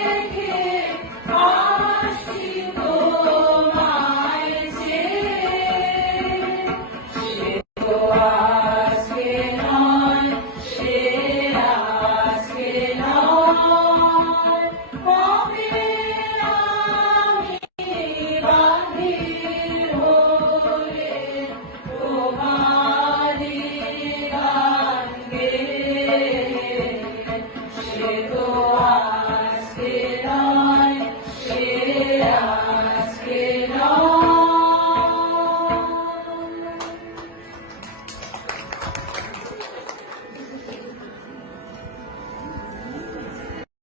Amen.